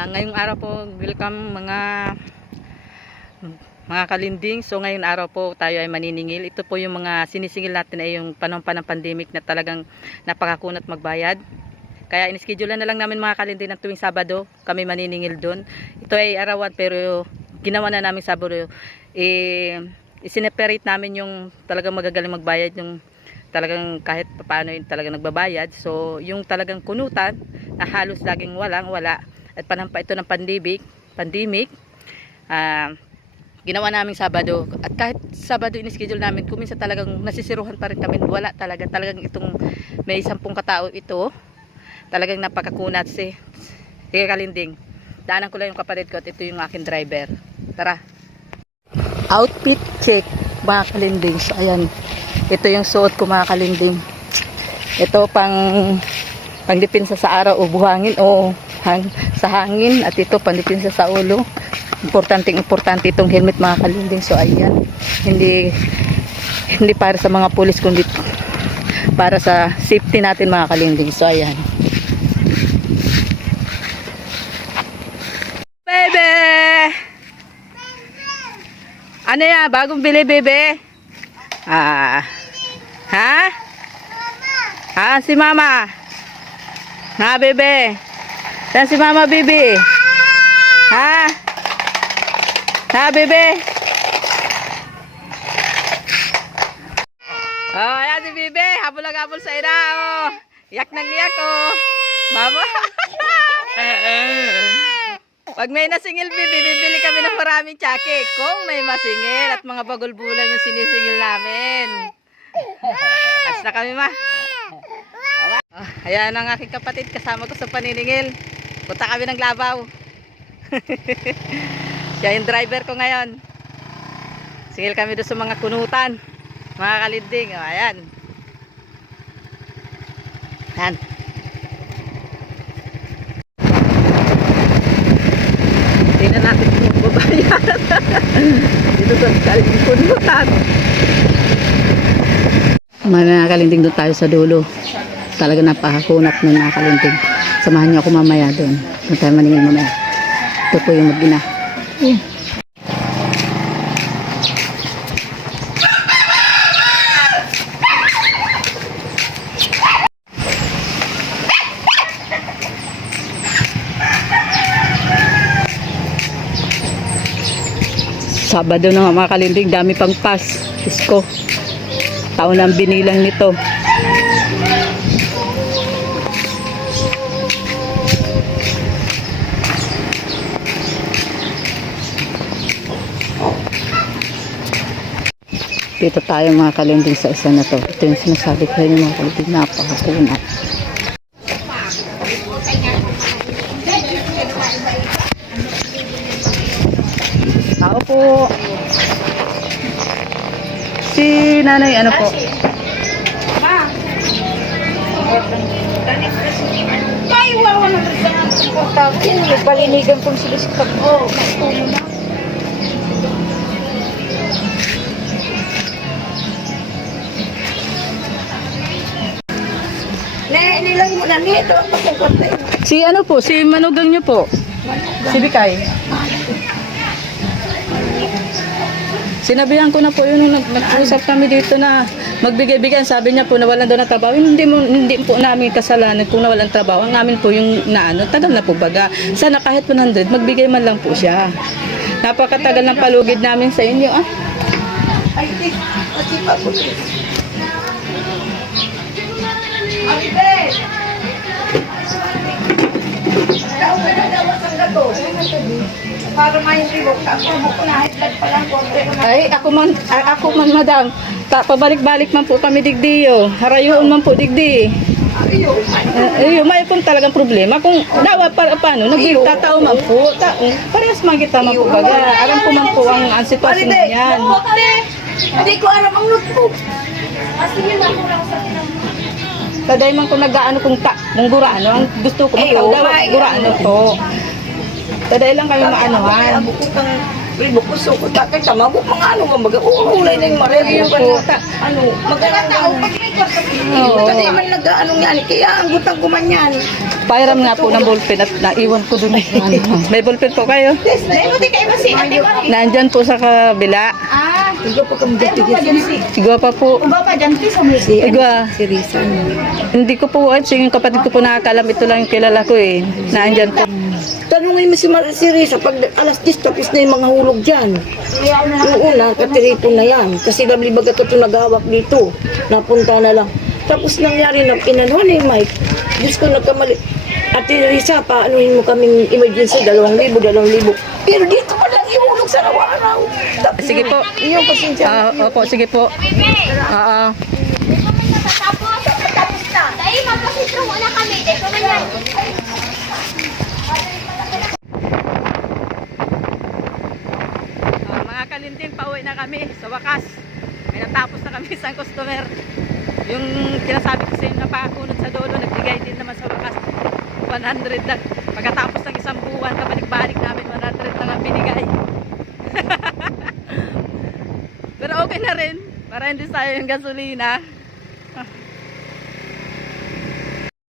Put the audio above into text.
Ngayong araw po, welcome mga mga kalinding. So ngayong araw po tayo ay maniningil. Ito po yung mga sinisingil natin ay yung panahon pa ng pandemic na talagang napakakunat magbayad. Kaya in-schedule na lang namin mga kalinding ng tuwing Sabado. Kami maniningil doon. Ito ay arawan pero ginawa na namin Sabado. Eh, isineperate namin yung talagang magagaling magbayad yung talagang kahit paano yung talagang nagbabayad. So, yung talagang kunutan na halos laging walang wala at panampa ito ng pandemic, pandemic ah, ginawa namin Sabado. At kahit Sabado in-schedule namin kung minsan talagang nasisiruhan pa rin kami. Wala talaga talagang itong may sampung katao ito. Talagang napakakunat si sige kalinding. Daanan ko lang yung kapatid ko at ito yung aking driver. Tara. Outfit check mga kalinding. So ayan. Ito yung suot ko mga kalinding. Ito pang pangdepensa sa araw o buhangin o hang, sa hangin at ito pangdepensa sa ulo importante importante itong helmet mga kalinding so ayan hindi hindi para sa mga pulis kundi para sa safety natin mga kalinding so ayan Bebe! Ano yan? Bagong bili, bebe? Ah. Ha? Ha? Si mama? Ha, bebe? Saan si mama, bebe? Ha? Ha, bebe? Oh, ayan si bebe. Habol lang habol sa ina, oh. Iyak nang iyak, oh. Mama. Pag may nasingil, bibi, bibili kami ng maraming tsake. Kung may masingil at mga bagulbulan yung sinisingil namin. As na kami, ma. Oh, ayan ang aking kapatid. Kasama ko sa paniningil. Punta kami ng Labaw. Siya yung driver ko ngayon. Singil kami doon sa mga kunutan. Mga kalinding. Oh, ayan. Ayan. Tingnan natin kung magbabayad. Dito sa kalinding kunutan. Mga kalinding doon tayo sa dulo. Talaga napakakunat ng mga kalinding. Samahan niyo ako mamaya doon. Doon tayo maningin mamaya. Ito po yung mag-ina. Sabado na mga kalinding, dami pang pas. Diyos ko. Taon ang binilang nito. Dito tayo mga kalinding sa isa na to. Ito yung sinasabi ko yung mga kalinding napakakunat. Tao po. Si nanay ano po? Ay, wawa na rin. Balinigan kong sila sa pag-o. Mastulo na. Ne, nilang mo na nito. Na. Si ano po? Si manugang niyo po? Si Bikay? Sinabihan ko na po yun nung nag- nag-usap kami dito na magbigay-bigay. Sabi niya po nawalan daw ng trabaho. Hindi, mo, hindi po namin kasalanan kung nawalan trabaho. Ang amin po yung naano, tagal na po baga. Sana kahit 100, magbigay man lang po siya. Napakatagal ng palugid namin sa inyo. Ah. Ay. Kasi pa Para may ribok. Ay, ako man, ako man, madam. Ta, pabalik-balik man po kami digdiyo. Harayoon man po digdi. Ayaw. Eh, uh, may pong talagang problema. Kung dawa para paano, nagtatao man po. Ta, parehas man kita man po baga. Alam ko man po ang, ang sitwasyon niyan. Hindi ko alam ang notebook. Kasi yun ako lang sa Taday man kung nag-ano kung ta, kung gurano, ang gusto ko Eh, magtao oh daw, my gurano to. Taday lang kami maanuhan. Abo ko kang Ribok ko so ko takay tama mo mga ano mga na yung marebo na ano maganda tao pag may kwarta. Kasi man nag-ano yan kaya ang butang ko man yan. Pairam nga po ng ballpen at naiwan ko dun. May ballpen po kayo? Ate ko. Nandyan po sa kabila. Ah, hindi pa kami dyan. Igwa pa po. Ba pa dyan please si Igwa. si Risa. Hindi ko po, at yung kapatid ko po nakakalam, ito lang yung kilala ko eh. Nandyan po. Tanungin mo si, Mar si Risa, pag alas 10 tapos na yung mga hulog dyan. Yung una, katiripon na yan. Kasi lablibaga ko ito naghawak dito. Napunta na lang. Tapos nangyari na, inanuhan na yung mic. Diyos ko, nagkamali. Ate Risa, paanuhin mo kaming emergency, dalawang libo, dalawang libo. Pero dito pa sa araw-araw. Tapos, Sige po. Iyong pasensya. Ah, opo, sige po. Oo. Tapos, tapos na. Dahil mapasitro muna kami. Dahil pa man yan. Ah, mga kalinding, pauwi na kami sa wakas. May natapos na kami isang customer. Yung kinasabi ko sa inyo na pakakunot sa dolo, nagbigay din naman sa wakas. 100 lang. Pagkatapos ng isang buwan, 20 tayo yung gasolina.